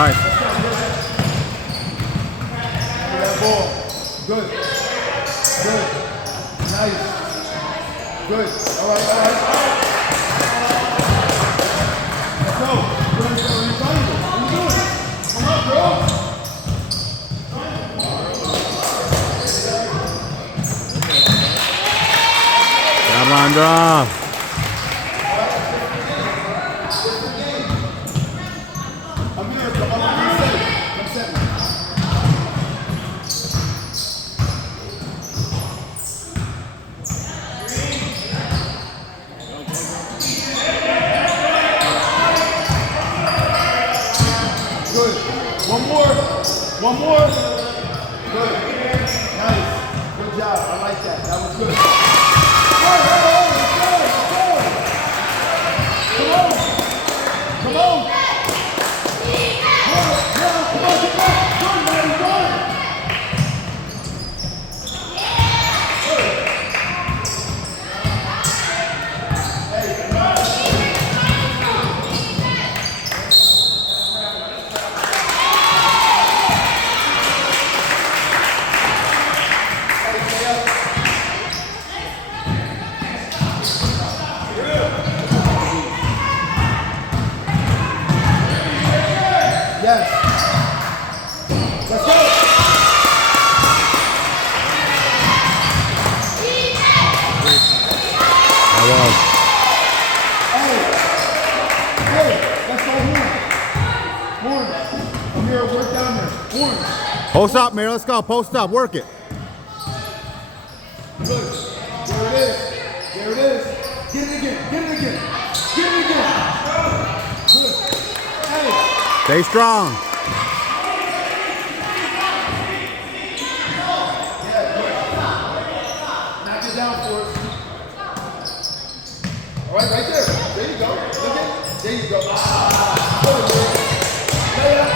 Nice. That ball. Good. Good. Nice. Good. All right. Let's go. What are you trying to do? What are you doing? Come on, bro. Alondra. Good. One more. One more. Good. Nice. Good job. I like that. That was good. Let's go. Come on. Come on. Come on. Get back. Good, man. Good. Yes. Let's go. Hey, let's go Horn. Amir, work down there. Horn. Post up, Mira. Let's go. Post up. Work it. Good. There it is. There it is. Get it again. Get it again. Get it again. Good. Hey. Stay strong. Knock it down for us. All right, right there. There you go. Look at it. There you go. Good, man. Lay up.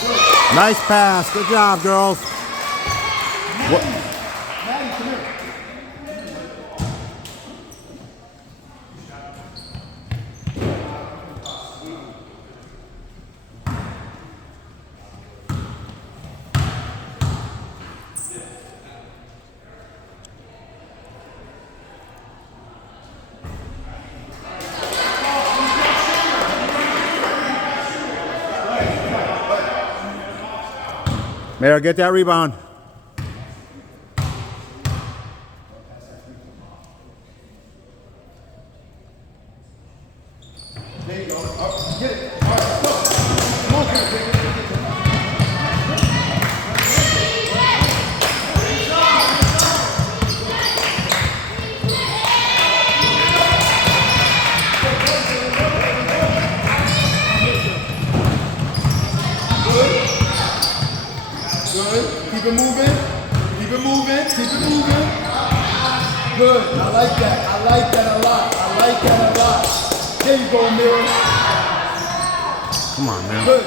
Good. Nice pass. Good job, girls. What? Maddie, come here. Mira, get that rebound. There you go. Get it. All right, let's go. Come on, get it. Good. Keep it moving. Keep it moving. Keep it moving. Good. I like that. I like that a lot. I like that a lot. There you go, Mira. Come on, man. Good.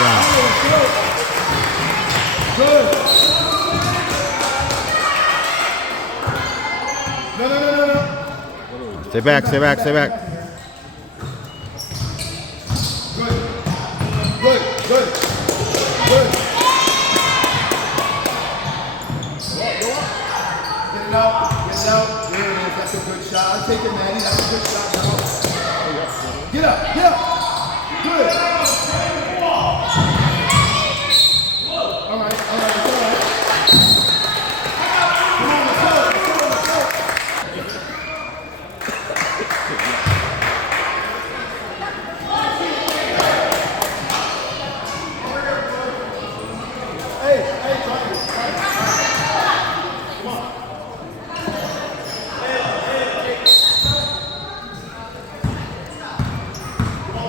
Yeah. Good. No. Stay back. Stay back. Stay back. Good. Good. Good. Good. Go up. Get it out. Get it out. There it is. That's a good shot. I'll take it, Maddie. That's a good shot. Get up. Get up. Good. All right. All right. It's all right. Come on. Let's go. Let's go. Let's go. Hey, Tony. Come on. Come on.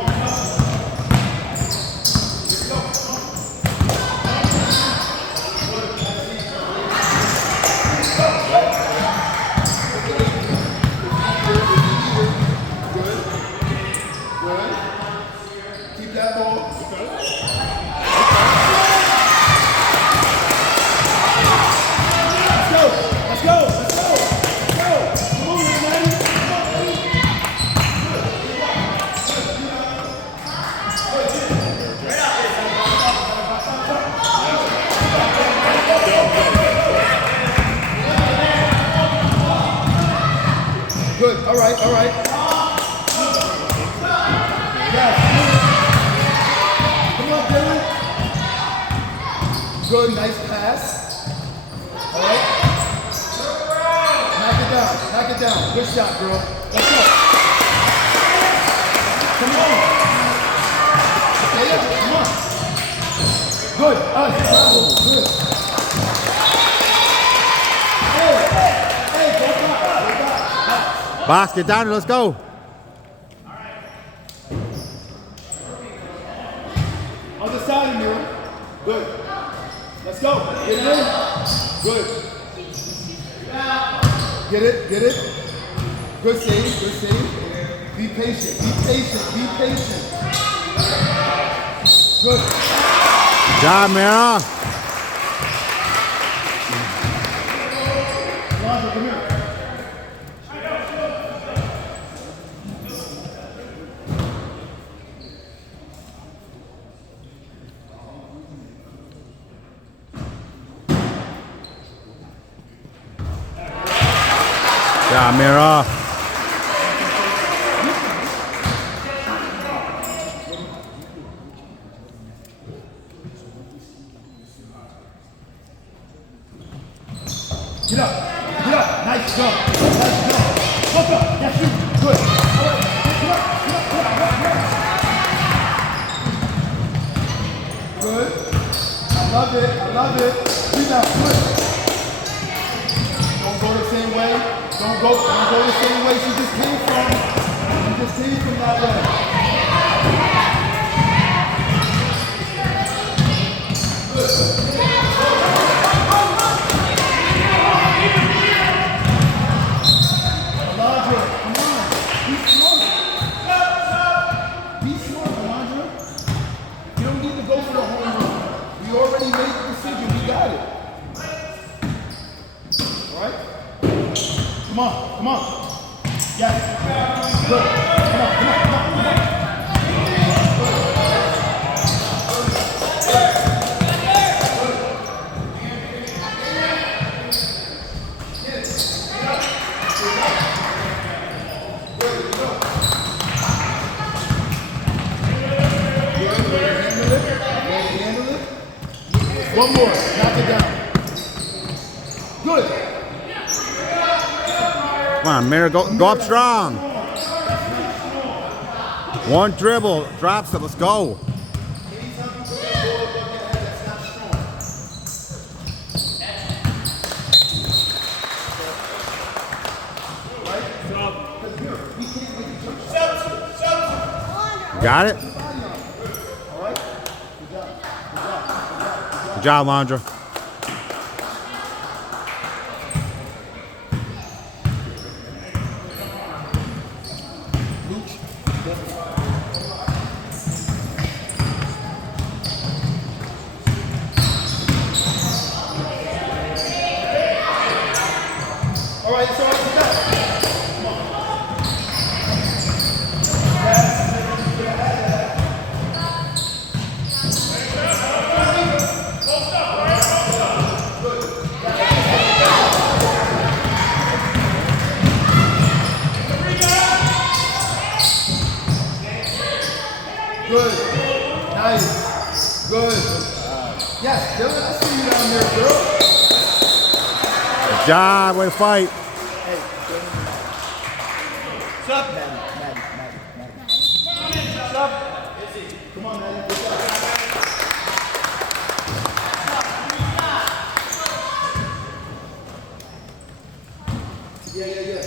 Good, nice pass. All right. Knock it down, knock it down. Good shot, girl. Let's go. Come on. Yeah, come on. Good. Bravo. Good. Hey, go back. Box, get down and let's go. Other side of me. Good. Let's go. Get it in. Good. Get it, get it. Good save, good save. Be patient, be patient, be patient. Good. Good job, Mira. Lonzo, come here. Yeah, Mira. Get up, nice jump, nice jump. Look up, that's you, good. All right, get up. Good, I love it. Rebound, good. Don't go the same way. Don't go the same way she just came from. You just came from that way. Alondra, come on. Be smart. Be smart, Alondra. You don't need to go for the home run. We already made the decision. We got it. All right? Come on. Yes. Good. Come on. Handle it. One more. Knock it down. Good. Come on, Mira, go up strong. One dribble, drops it, let's go. Got it? Good job, Londra. All right, so it's back. Good. Nice. Good. Yes, Dylan, I see you down there, girl. Good job, way to fight. What's up, Maddie? What's up? Come on, Maddie. What's up? Yeah.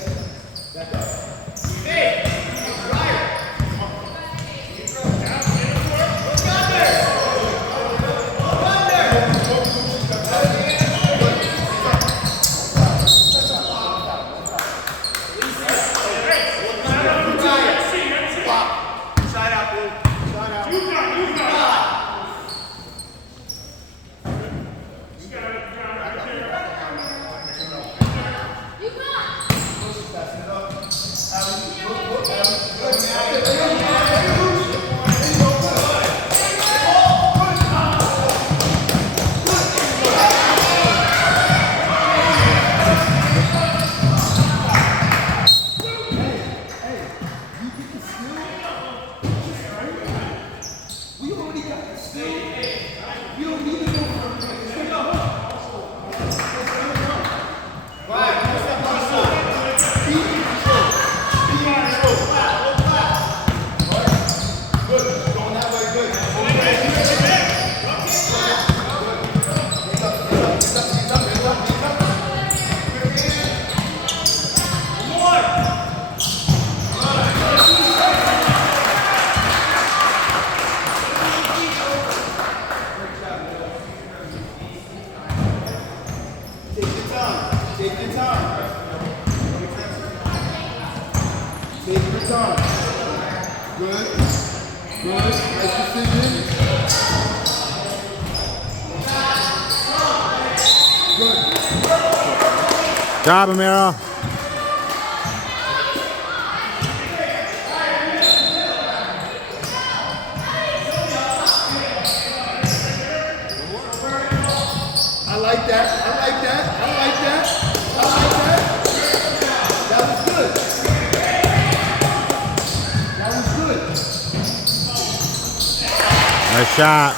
Back up. time. Good. Good. Nice decision. Good. Job, Amira. I like that. I like that. I like that. I like that. That was good. That was good. Nice shot.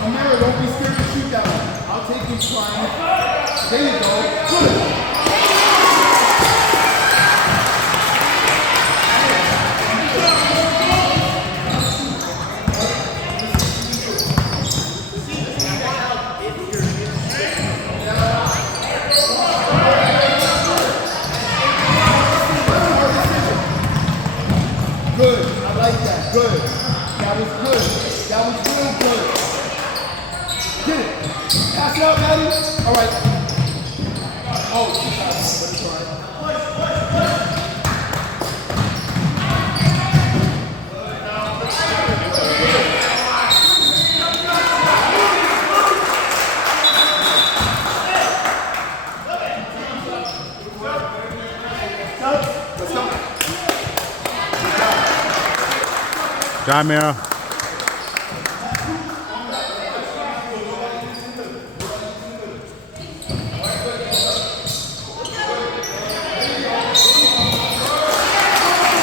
Amira, don't be scared to shoot that one. I'll take you trying. There you go. Good. Good. I like that. Good. That was good. That was real good. Get it. Pass it out, Maddie. All right. Oh, she shot it. Let me try. Let's go. Job, Amira.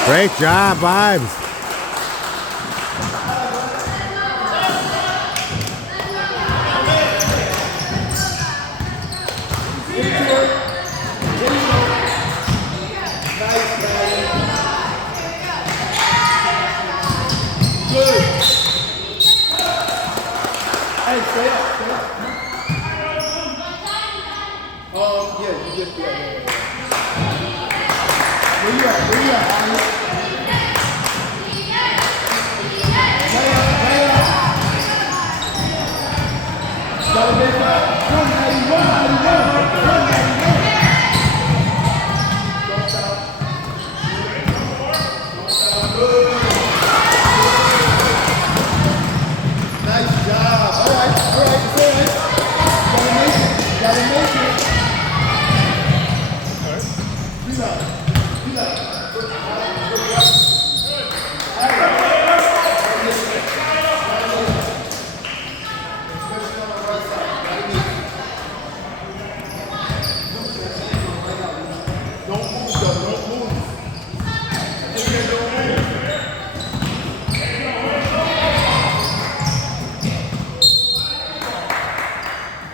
Great job, Vibes. Nice, Maddie. Good. Hey, stay up, stay up. Yeah, you just, yeah. Where you at? Where you at, Maddie? Lay up, lay up. Gotta get back. Run, Maddie, run, Maddie, run. Run, Maddie, run. Don't stop. Good. Nice job. All right, it's all right. Gotta make it. Gotta make it. Rebound. Rebound. Especially on the right side. Gotta make it. Don't move, though. Don't move. Just say don't move.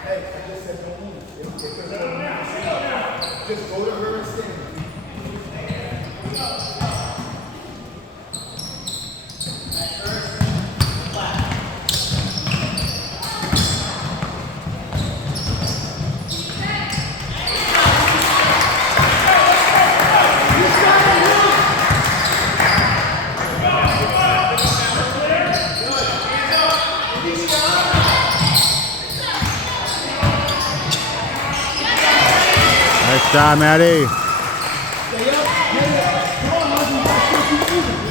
Hey, I just said don't move. Just go to her and stand. Nice job, Maddie. Stay up. Get it. Come on, Margie. You gotta still keep moving.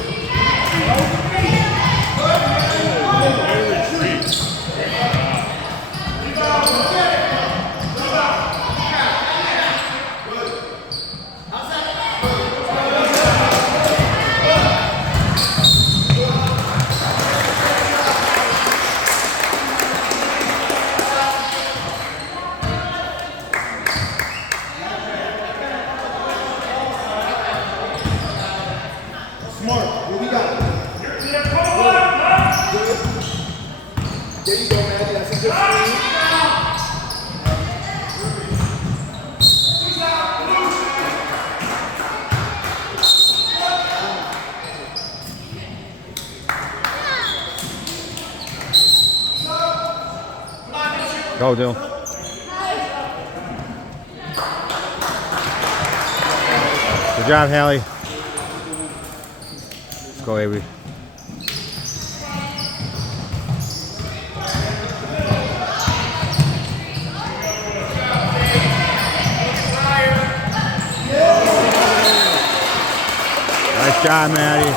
There you go, Maddie. That's a good screen. Go, Dill. Good job, Hallie. Let's go, Avery. Nice job, Maddie.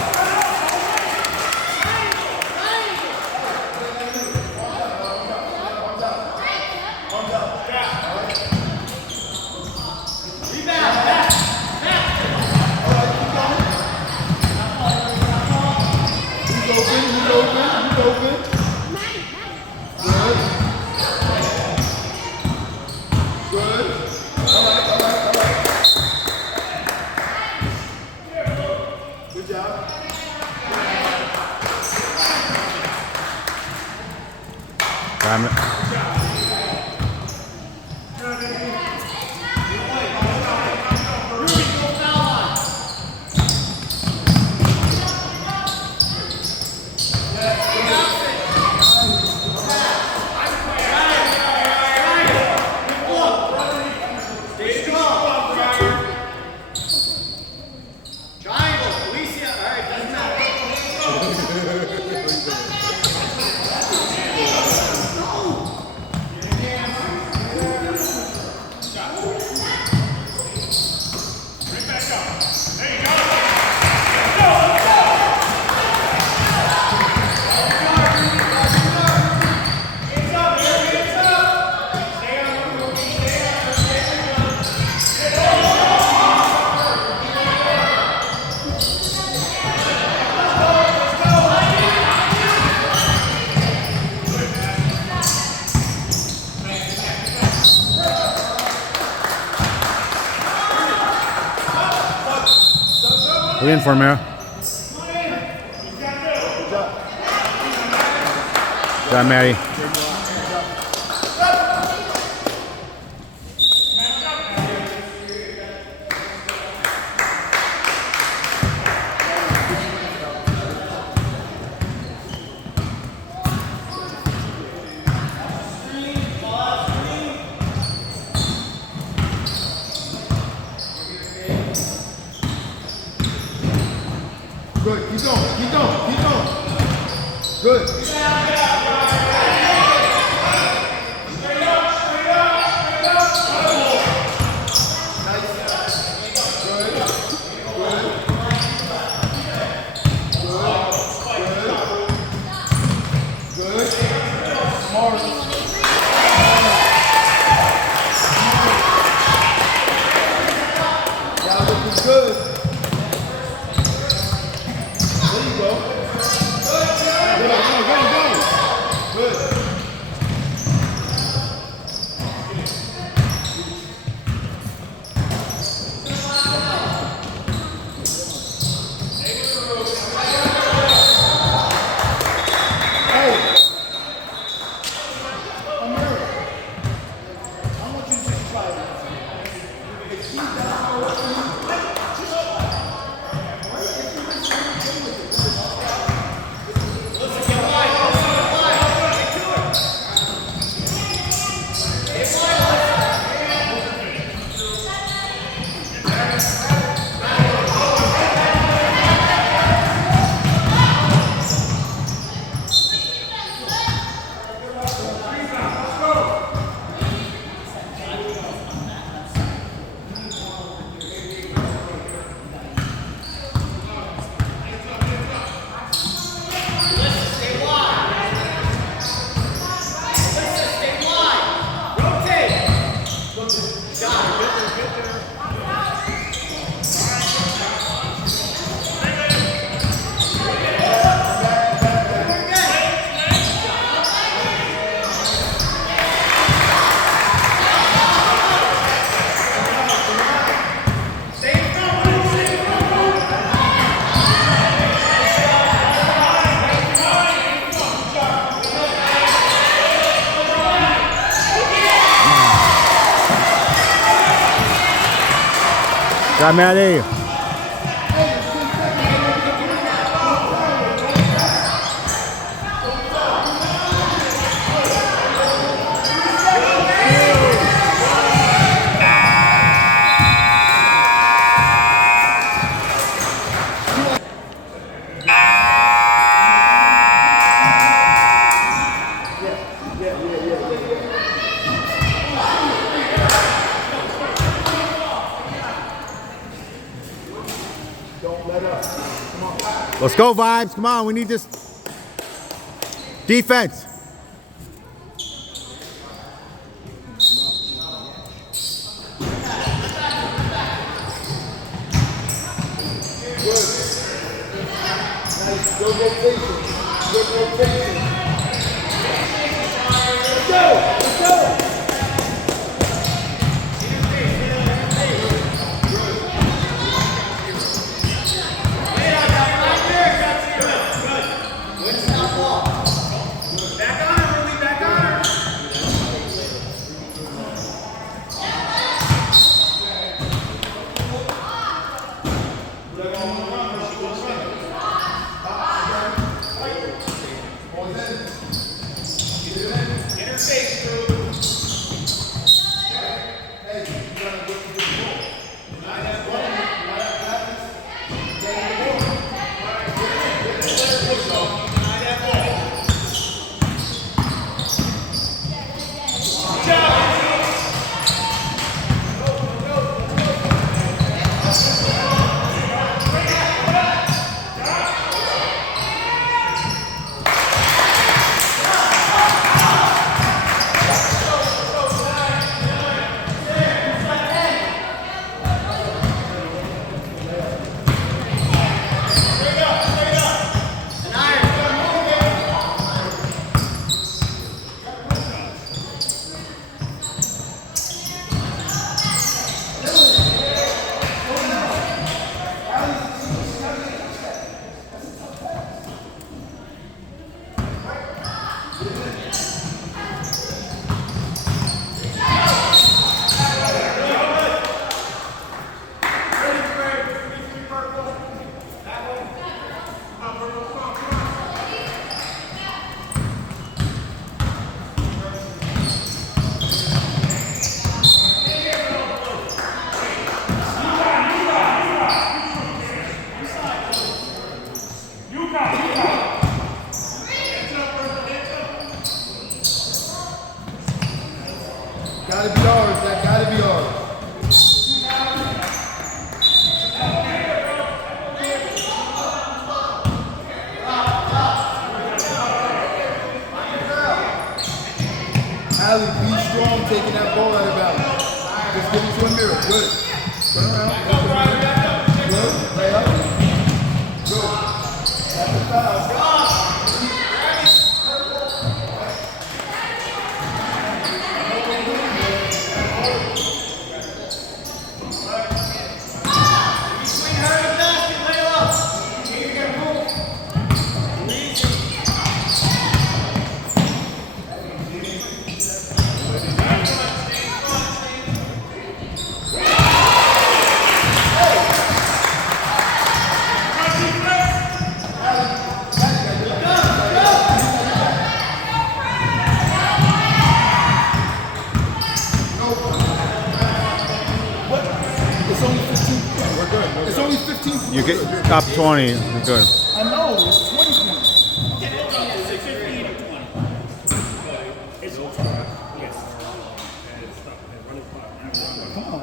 We're in for him, Mara. Good job, Maddie. Good. Keep going. Keep going. Keep going. Good. Go. Got Maddie. Let's go, Vibes. Come on, we need this defense. Nice. Good rotation. Good rotation. Let's go. Let's go. Gotta be ours, that gotta be ours. Allie, be strong taking that ball out of bounds. Just give it to a mirror. Good. Turn around. Good. Lay up. Good. That's the foul. It's only 15. You get up 20. You're good. I know, it's 20 points. Come on.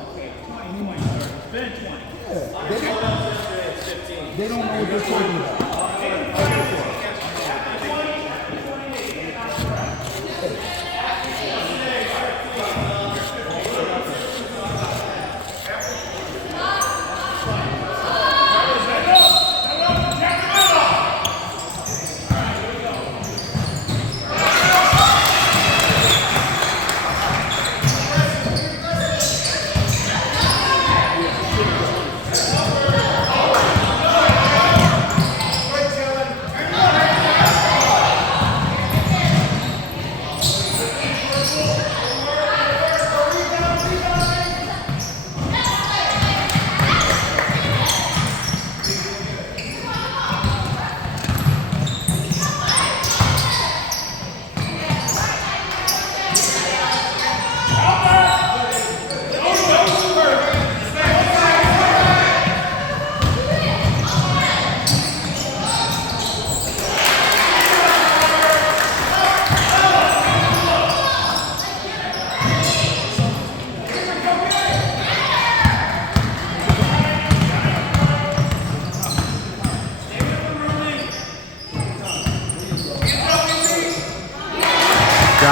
Yeah, they don't know what they're talking about.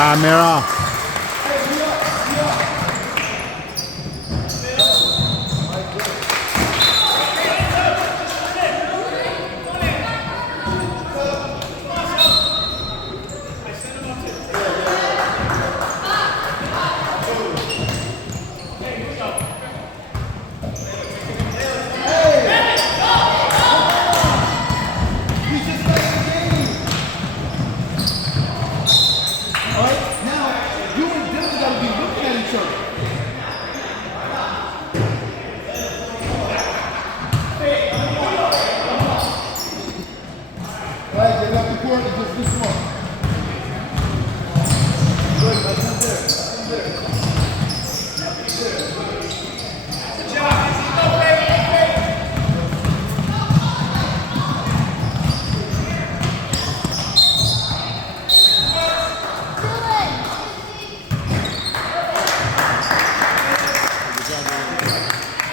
job, Mira.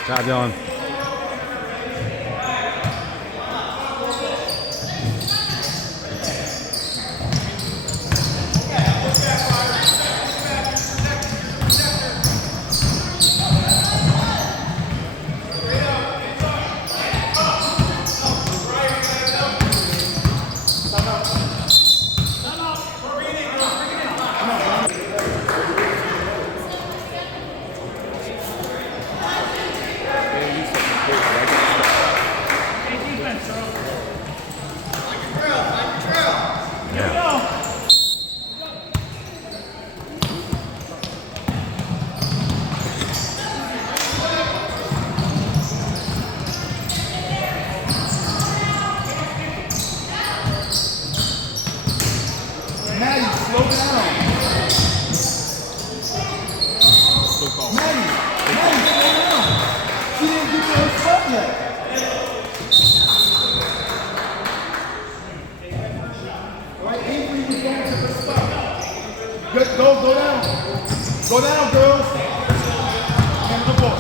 Job, Dylan. Go down. Go down, girls. And the ball.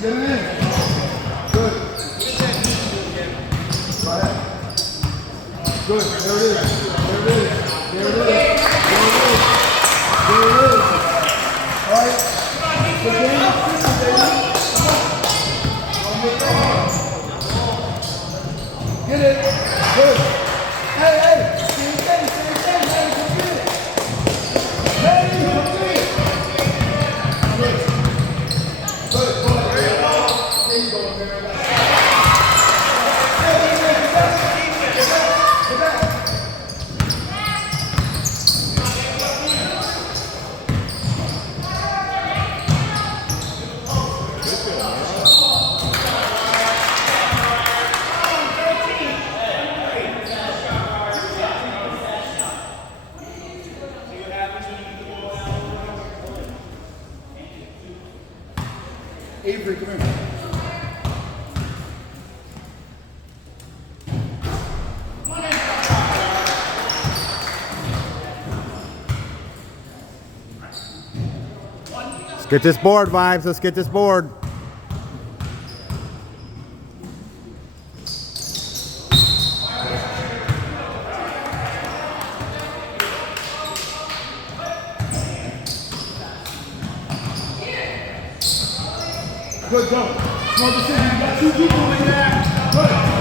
Get it in. Good. Go ahead. Good. There it is. There it is. There it is. There it is. There it is. All right. The game is finished, baby. Come on. Get it. Good. Hey, hey. Same thing. Hey, come get it. Hey, come get it. Good. Good. There you go, man. Avery, come here. Let's get this board, Vibes. Let's get this board. Good, go. Small decision. You got two people in there. Good.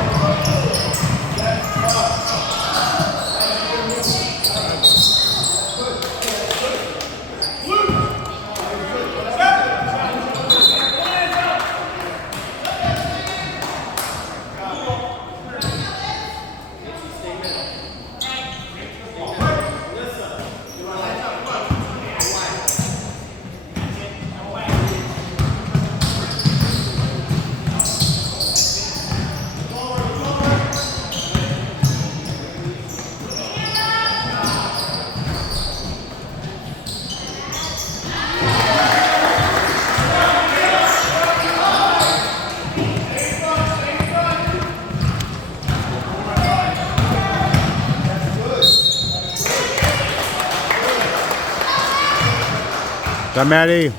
Come, Maddie.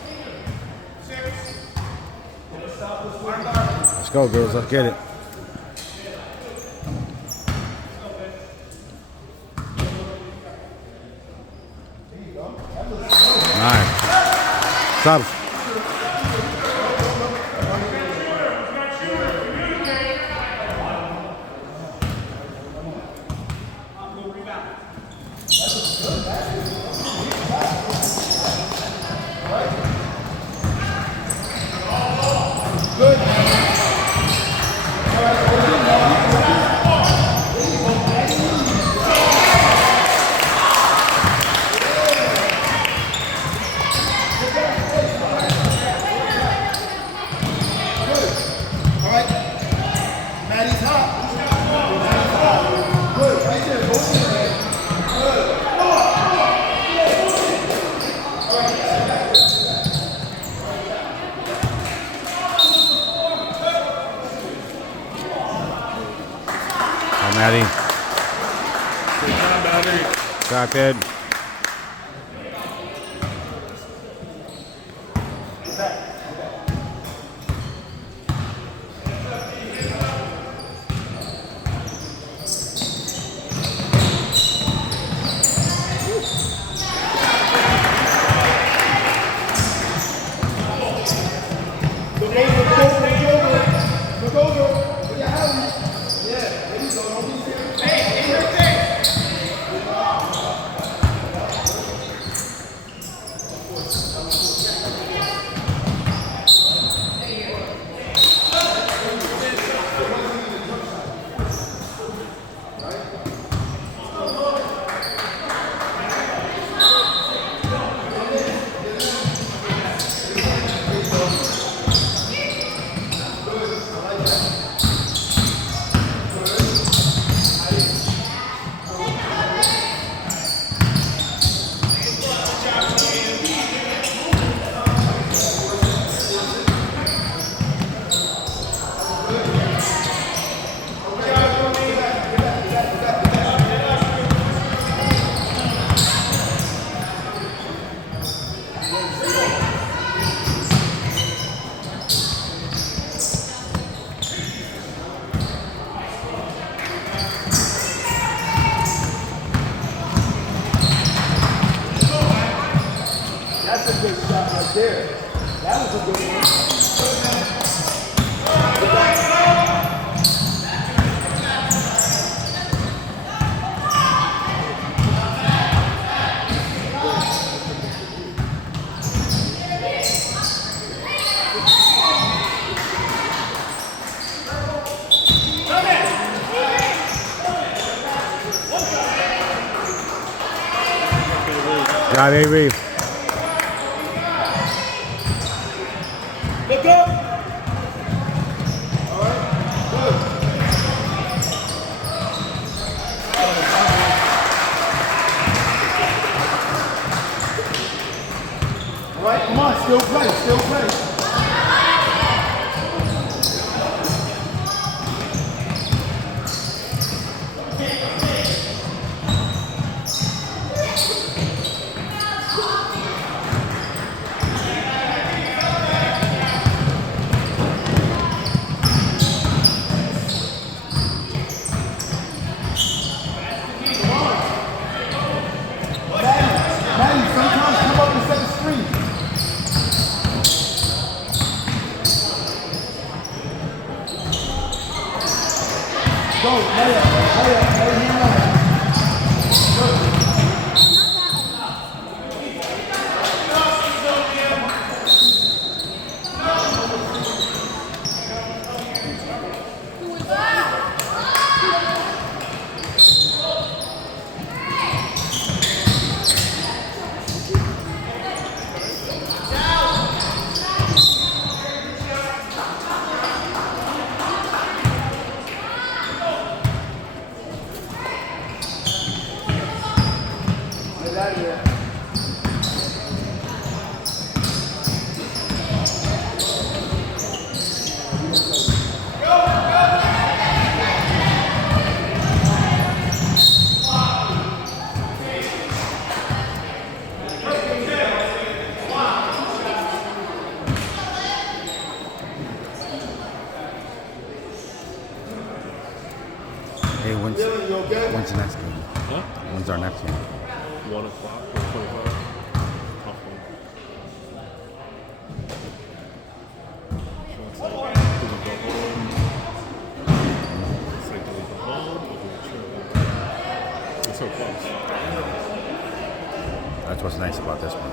Let's go, girls. Let's get it. Nice. Subs. Maddie. Good job, Maddie. Got it. Look over. Look at Howie. Yeah, there you go. Don't be scared. Hey, That's a good shot right there. That was a good one. Got Avery. Look up. All right. Good. All right, come on. Still play. Still play. Maddie, sometimes come up and set the screen. Go, layup, right hand layup. Get out of here. Hey, when's the next game? Huh? When's our next game? 1 o'clock or 25. Tough one. So it's like, do we go home? It's like, do we go home or do we trip? It's so close. That's what's nice about this one.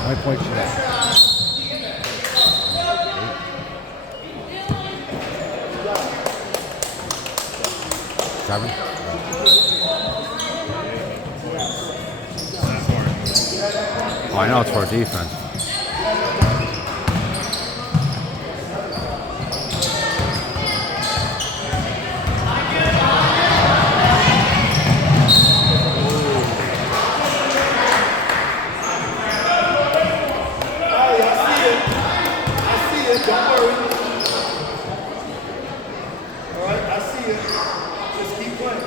How many points you got? 7? Oh, I know it's for defense. Don't worry. All right, I see it. Just keep playing.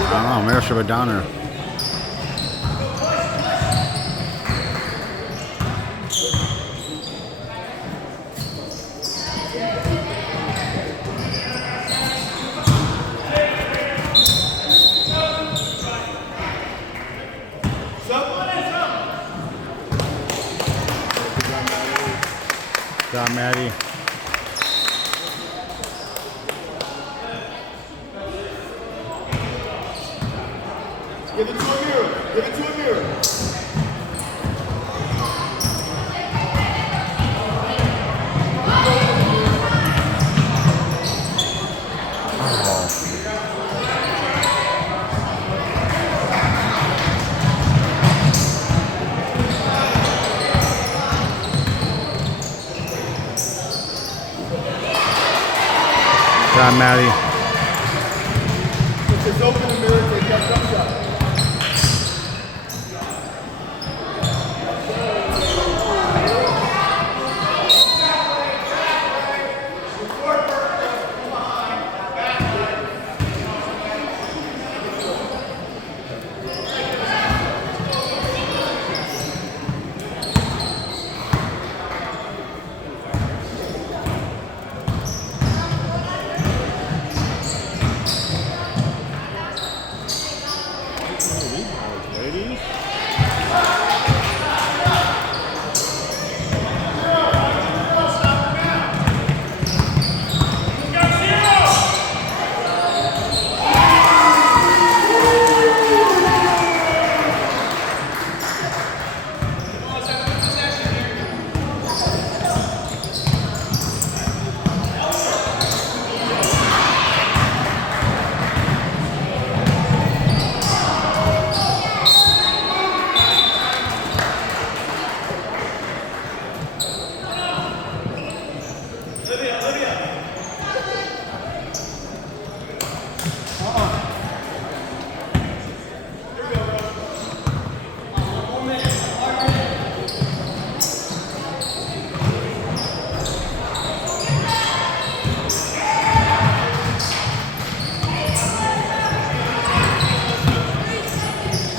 I don't know. Maybe I should have down there. Got Maddie. Give it to a mirror. Give it to a mirror. job, Maddie. If it's open in the mirror, take that jump shot. Ladies.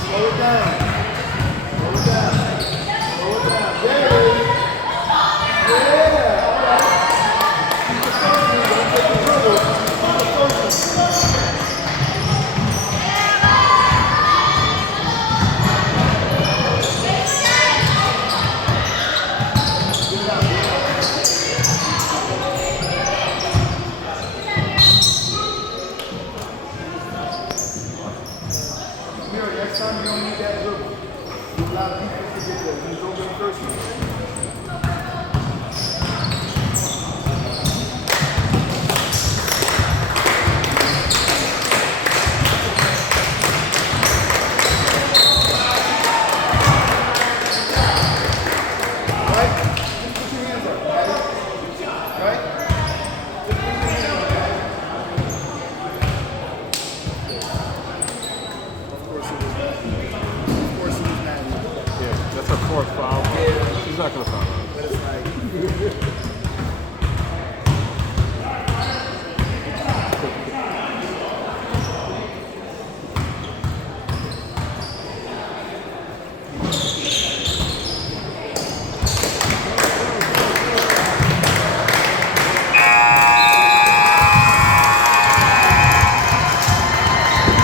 Slow it down. Slow it down. Slow it down. There it is. Yeah. All right. Keep the first one. Don't take the dribble. Keep the first one. Mirror, next time you don't need that dribble. You allow defense to get there. Just don't get first one. Right? Just put your hands up, okay? Right? Just put your hands up, okay? Of course it was bad. Of course it was bad. Yeah, that's her fourth foul. She's not gonna foul out. But it's like